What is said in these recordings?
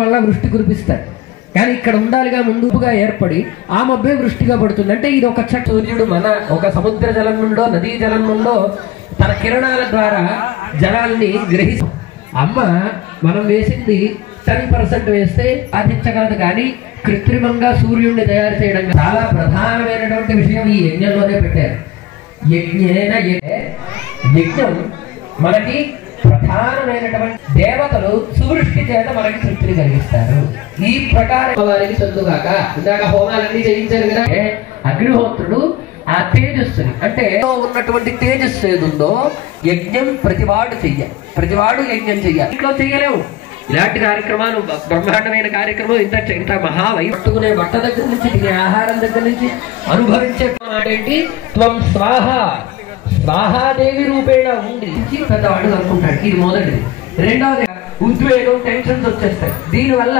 మళ్ళా వృష్టి కురిపిస్తాడు. కానీ ఇక్కడ ఉండాలిగా ముందుగా ఏర్పడి ఆ మబ్బే వృష్టిగా పడుతుంది. అంటే ఇది ఒక సూర్యుడు మన ఒక సముద్ర జలం నుండో నదీ జలం నుండో తన కిరణాల ద్వారా జలాల్ని గ్రహిస్తాం. అమ్మ మనం వేసింది 10% వేస్తే సాధించగలదు, కానీ కృత్రిమంగా సూర్యుడిని తయారు చేయడం చాలా ప్రధానమైనటువంటి విషయం ఈ యజ్ఞంలోనే పెట్టారు. యజ్ఞం మనకి ప్రధానమైనటువంటి దేవతలు సువృష్టి చేత మనకి తృప్తిని కలిగిస్తారు. ఈ ప్రకారం వారికి సందుగాక ఇందాక హోమాలన్నీ చేయించారు కదా, అగ్నిహోత్రుడు ఆ తేజస్సుని అంటే ఉన్నటువంటి తేజస్సు ఏదుందో యజ్ఞం ప్రతివాడు చెయ్యాలి, ప్రతివాడు యజ్ఞం చెయ్యాలి. ఇంట్లో చెయ్యలేవు ఇలాంటి కార్యక్రమాలు, బ్రహ్మాండమైన కార్యక్రమం. ఇంత మహావై పట్టుకునే బట్ట దగ్గర నుంచి తినే ఆహారం దగ్గర నుంచి అనుభవించే మాట ఏంటి? త్వం స్వాహ స్వాహాదేవి రూపేణ ఉండి పెద్దవాడు అనుకుంటాడు. ఇది మొదటిది. రెండవది ఉద్వేగం, టెన్షన్స్ వచ్చేస్తాయి. దీనివల్ల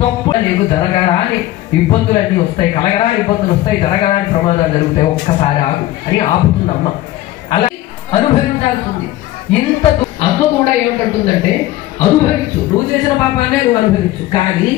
తప్పు నీకు జరగరాని ఇబ్బందులన్నీ వస్తాయి, కలగరాని ఇబ్బందులు వస్తాయి, జరగరాని ప్రమాదాలు జరుగుతాయి. ఒక్కసారి ఆగు అని ఆపుతుంది అమ్మ. అలా అనుభవించాల్సి ఉంది. ఇంత అమ్మ కూడా ఏమిటంటుందంటే అనుభవించు, నువ్వు చేసిన పాపాన్ని నువ్వు అనుభవించు. కానీ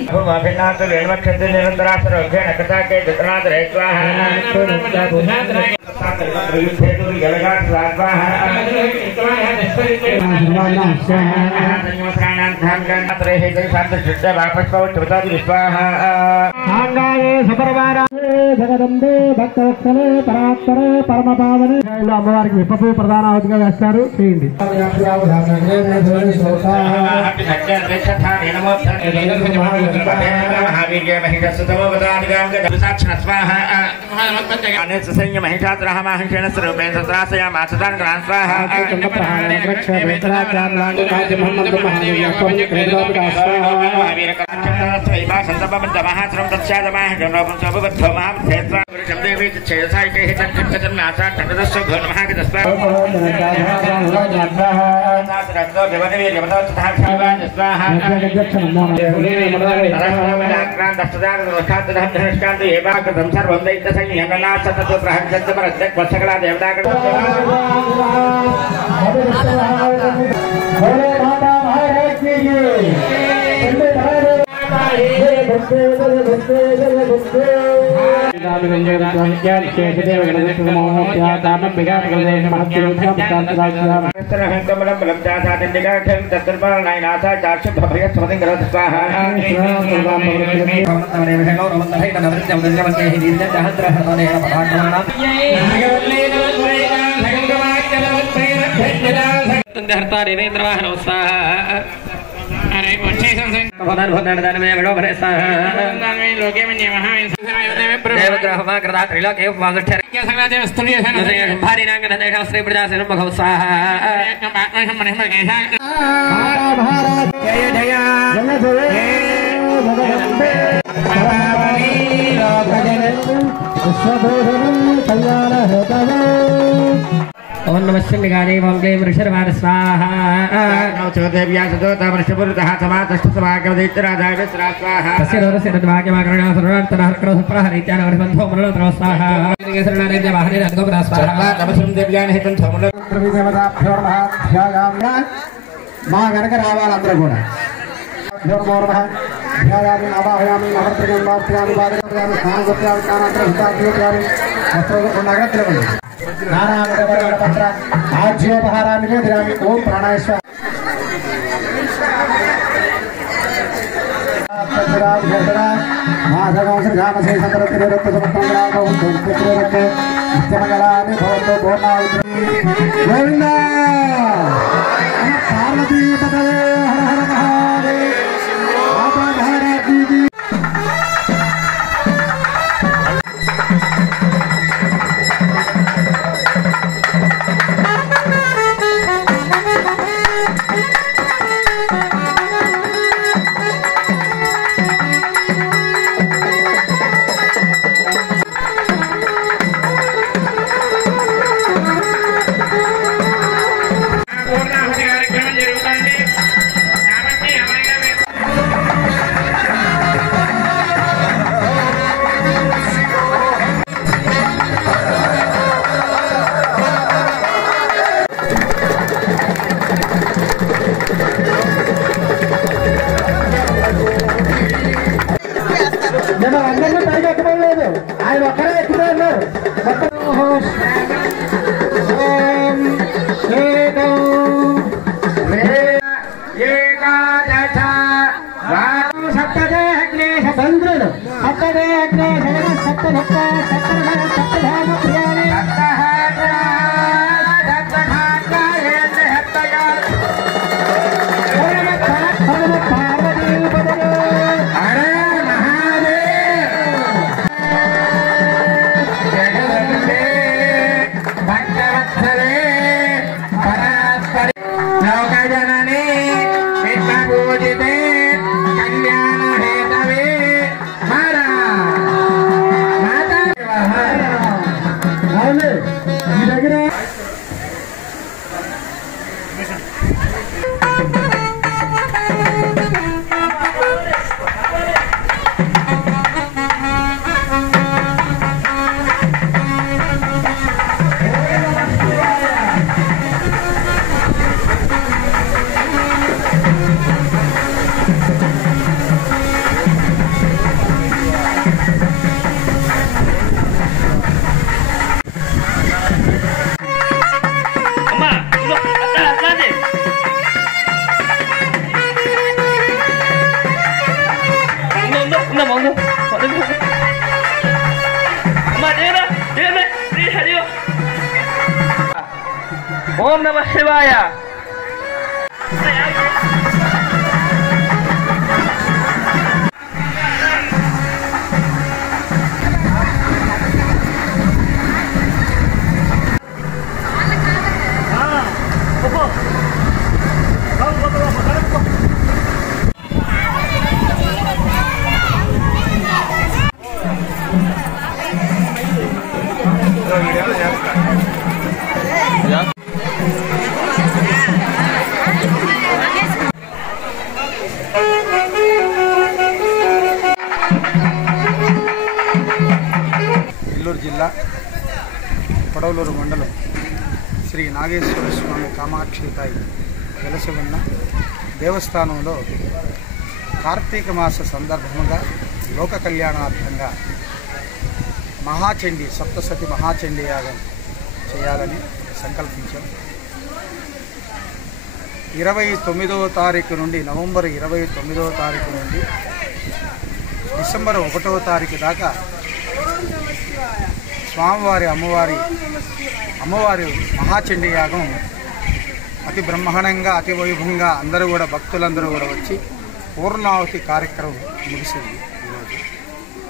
అమ్మవారికి విప్పపు ప్రధాన ఆహుతిగా వేస్తారు. చేయండి. ఓం నమః శివాయ ఓం జయ వృషభార స్వాహ దేవ్యా సదోత వృషభురతః సమాతస్థ సమాగమదైత్యరాజాయ స్వాహ తస్య దోరస్య తద్వాక్యమాకరణా సర్వాంతరః క్రోధప్రహ నిత్యాన వరిబంధో మరణోత్తర స్వాహ శరణారేజ్య వాహనే అద్గోపరా స్వాహ నమః దేవ్యాని హితం సమల దేవతాభ్యో నమః ధ్యాయామ్నా మా గనక రావాలి అందరూ కూడా ధ్యాయామి అవాహయామి నవర్తయామి మార్తయామి బాధయామి స్నానగత్యామి స్నానాంతరం వస్త్రోపహారాన్ని పత్ర ఆజ్యోపహారాన్ని నివేదయామి. ఓం ప్రాణాయస్వ పార్వతీ పదవే హర హర మహాదేవ్. ఆయన ఒక్కరే ఎక్కుతారు. చంద్రుడు సప్తదే అగ్నే సప్త ఓం నమః శివాయ. నెల్లూరు జిల్లా కొడవలూరు మండలం శ్రీ నాగేశ్వర స్వామి కామాక్షితాయి వెలసి ఉన్న దేవస్థానంలో కార్తీక మాస సందర్భంగా లోక కళ్యాణార్థంగా మహాచండీ సప్తసతి మహాచండీ యాగం చేయాలని సంకల్పించాం. 29వ తారీఖు నుండి నవంబర్ 29వ తారీఖు నుండి డిసెంబర్ 1వ తారీఖు దాకా స్వామివారి అమ్మవారి మహాచండీ యాగం అతి బ్రహ్మాండంగా అతి వైభవంగా అందరూ కూడా భక్తులందరూ కూడా వచ్చి పూర్ణావతి కార్యక్రమం ముగిసింది.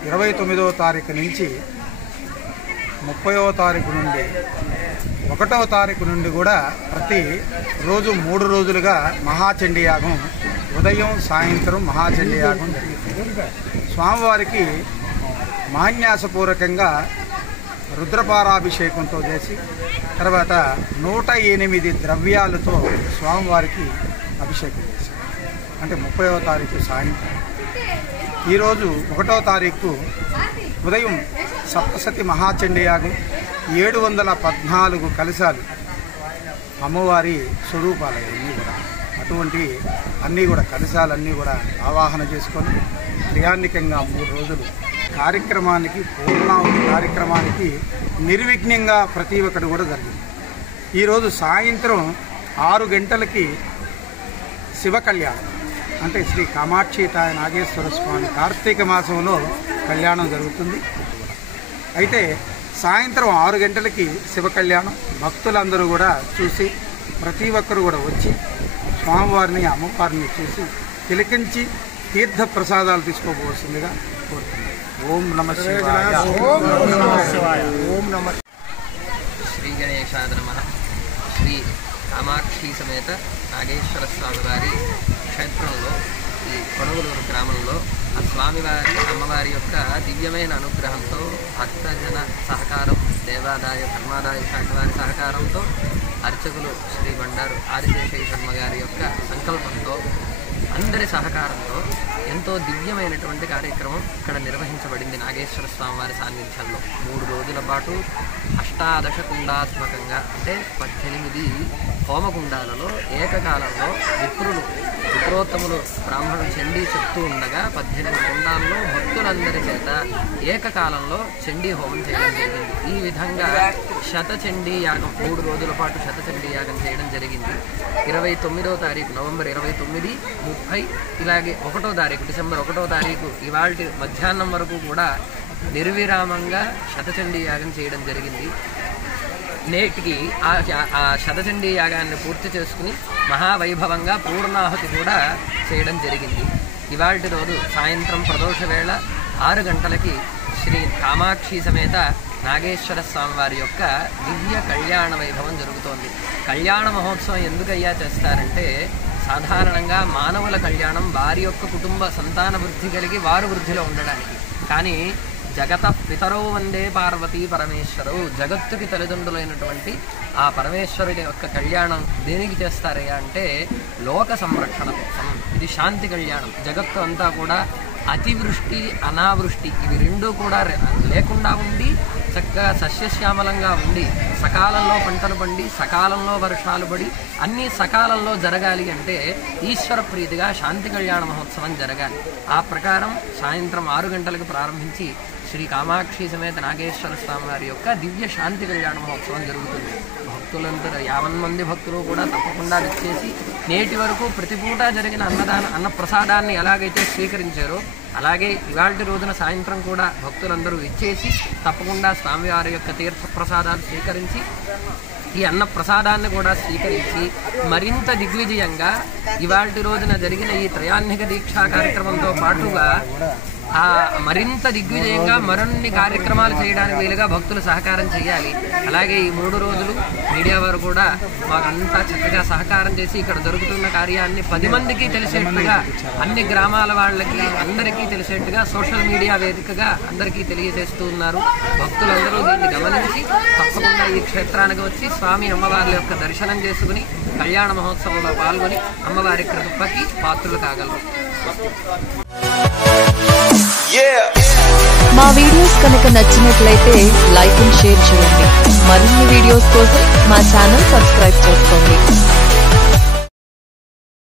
ఈరోజు 29వ తారీఖు నుంచి 30వ తారీఖు నుండి 1వ తారీఖు నుండి కూడా ప్రతి రోజు 3 రోజులుగా మహాచండీ యాగం ఉదయం సాయంత్రం మహాచండీ యాగం జరిగింది. స్వామివారికి మాన్యాసపూర్వకంగా రుద్రపారాభిషేకంతో చేసి తర్వాత 108 ద్రవ్యాలతో స్వామివారికి అభిషేకం చేశారు. అంటే 30వ తారీఖు సాయంత్రం. ఈరోజు 1వ తారీఖు ఉదయం సప్తసతి మహాచండీ యాగం 714 కలశాలు అమ్మవారి స్వరూపాలు అన్నీ కూడా అటువంటి అన్నీ కూడా కలశాలన్నీ కూడా ఆవాహన చేసుకొని క్రియాన్వికంగా 3 రోజులు కార్యక్రమానికి పూర్ణావతి కార్యక్రమానికి నిర్విఘ్నంగా ప్రతి ఒక్కటి కూడా జరిగింది. ఈరోజు సాయంత్రం 6 గంటలకి శివ కళ్యాణం అంటే శ్రీ కామాక్షితాయ నాగేశ్వర స్వామి కార్తీక మాసంలో కళ్యాణం జరుగుతుంది. అయితే సాయంత్రం 6 గంటలకి శివ కళ్యాణం భక్తులందరూ కూడా చూసి ప్రతి ఒక్కరు కూడా వచ్చి స్వామివారిని అమ్మవారిని చూసి తిలకించి తీర్థ ప్రసాదాలు తీసుకోవలసిందిగా కోరుతున్నాను. ఓం నమః శివాయ. ఓం నమః శివాయ. ఓం నమః. శ్రీ గణేశాయ నమః. శ్రీ కామాక్షి సమేత నాగేశ్వర స్వామి వారి క్షేత్రంలో ఈ కొడవలూరు గ్రామంలో ఆ స్వామివారి అమ్మవారి యొక్క దివ్యమైన అనుగ్రహంతో భక్తజన సహకారం దేవాదాయ ధర్మాదాయ శాఖ వారి సహకారంతో అర్చకులు శ్రీ బండారు ఆదిశేషయ్య శర్మ గారి యొక్క సంకల్పంతో అందరి సహకారంతో ఎంతో దివ్యమైనటువంటి కార్యక్రమం ఇక్కడ నిర్వహించబడింది. నాగేశ్వర స్వామి వారి సాన్నిధ్యంలో 3 రోజుల పాటు అష్టాదశకుండాత్మకంగా అంటే 18 హోమకుండాలలో ఏకకాలంలో విప్రోత్తములు బ్రాహ్మణులు చండీ చెప్తూ ఉండగా 18 కుండాల్లో భక్తులందరి చేత ఏకకాలంలో చండీ హోమం చేయడం జరిగింది. ఈ విధంగా శతచండీ యాగం 3 రోజుల పాటు శతచండీ యాగం చేయడం జరిగింది. 29వ తారీఖు నవంబర్ 29, 30 ఇలాగే 1వ తారీఖు డిసెంబర్ 1వ తారీఖు ఇవాళ మధ్యాహ్నం వరకు కూడా నిర్విరామంగా శతచండీ యాగం చేయడం జరిగింది. నేటికి ఆ శతచండీ యాగాన్ని పూర్తి చేసుకుని మహావైభవంగా పూర్ణాహుతి కూడా చేయడం జరిగింది. ఇవాల్టి రోజు సాయంత్రం ప్రదోష వేళ 6 గంటలకి శ్రీ కామాక్షి సమేత నాగేశ్వర స్వామి వారి యొక్క దివ్య కళ్యాణ వైభవం జరుగుతోంది. కళ్యాణ మహోత్సవం ఎందుకయ్యా చేస్తారంటే సాధారణంగా మానవుల కళ్యాణం వారి యొక్క కుటుంబ సంతాన వృద్ధి కలిగి వారు వృద్ధిలో ఉండడానికి. కానీ జగత పితరో వందే పార్వతీ పరమేశ్వరవు జగత్తుకి తల్లిదండ్రులైనటువంటి ఆ పరమేశ్వరుడి యొక్క కళ్యాణం దేనికి చేస్తారయ్యా అంటే లోక సంరక్షణ కోసం. ఇది శాంతి కళ్యాణం. జగత్తు అంతా కూడా అతివృష్టి అనావృష్టి ఇవి రెండూ కూడా లేకుండా ఉండి చక్కగా సస్యశ్యామలంగా ఉండి సకాలంలో పంటలు పండి సకాలంలో వర్షాలు పడి అన్నీ సకాలంలో జరగాలి అంటే ఈశ్వర ప్రీతిగా శాంతి కళ్యాణ మహోత్సవం జరగాలి. ఆ ప్రకారం సాయంత్రం 6 గంటలకు ప్రారంభించి శ్రీ కామాక్షి సమేత నాగేశ్వర స్వామి వారి యొక్క దివ్య శాంతి కళ్యాణ మహోత్సవం జరుగుతుంది. భక్తులందరూ 50 మంది భక్తులు కూడా తప్పకుండా వచ్చేసి నేటి వరకు ప్రతి పూట జరిగిన అన్న ప్రసాదాన్ని ఎలాగైతే స్వీకరించారో అలాగే ఇవాల్టి రోజున సాయంత్రం కూడా భక్తులందరూ ఇచ్చేసి తప్పకుండా స్వామివారి యొక్క తీర్థ ప్రసాదాలు స్వీకరించి ఈ అన్న ప్రసాదాన్ని కూడా స్వీకరించి మరింత దిగ్విజయంగా ఇవాల్టి రోజున జరిగిన ఈ త్రయాహ్నిక దీక్షా కార్యక్రమంతో పాటుగా మరింత దిగ్విజయంగా మరిన్ని కార్యక్రమాలు చేయడానికి వీలుగా భక్తులు సహకారం చేయాలి. అలాగే ఈ 3 రోజులు మీడియా వారు కూడా మాకంతా చక్కగా సహకారం చేసి ఇక్కడ జరుగుతున్న కార్యాన్ని 10 మందికి తెలిసేట్టుగా అన్ని గ్రామాల వాళ్ళకి అందరికీ తెలిసేట్టుగా సోషల్ మీడియా వేదికగా అందరికీ తెలియజేస్తూ ఉన్నారు. భక్తులందరూ దీన్ని గమనించి తప్పకుండా ఈ క్షేత్రానికి వచ్చి స్వామి అమ్మవారి యొక్క దర్శనం చేసుకుని కళ్యాణ మహోత్సవంలో పాల్గొని అమ్మవారి కృపకి పాత్రలు కాగలరు. మా వీడియోస్ కనుక నచ్చినట్లయితే లైక్ అండ్ షేర్ చేయండి. మరిన్ని వీడియోస్ కోసం మా ఛానల్ సబ్స్క్రైబ్ చేసుకోండి.